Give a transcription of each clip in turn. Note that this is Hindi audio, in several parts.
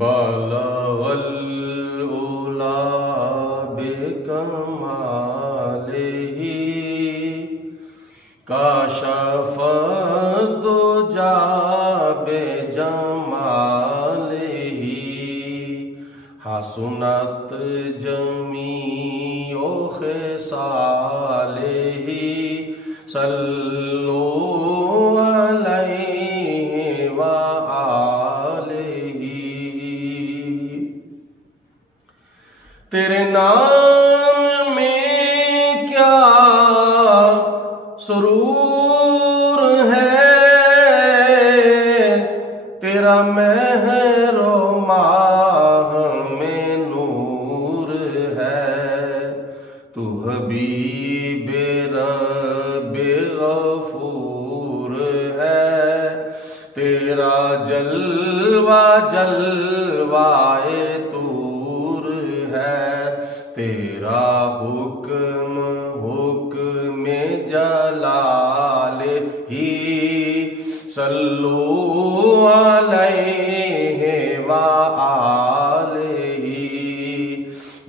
बलगल उला बिकमालिही काशफ़त दुजा बिजमालिही हसनत जमीओ ख़िसालिही सल्लु अलैहि व आलिही। तेरे नाम में क्या सुरूर है, तेरा महरो माह में नूर है। तू हबीब रब्बे गफूर है, तेरा जलवा जलवाए तूर है। तेरा हुक्म हुक्म जलाल ही सल्लु अलैहि व आलिही।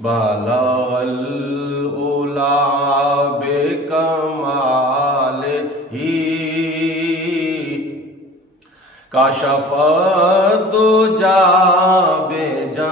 बलगल उला बिकमालिही काशफ़त दुजा बिजमालिही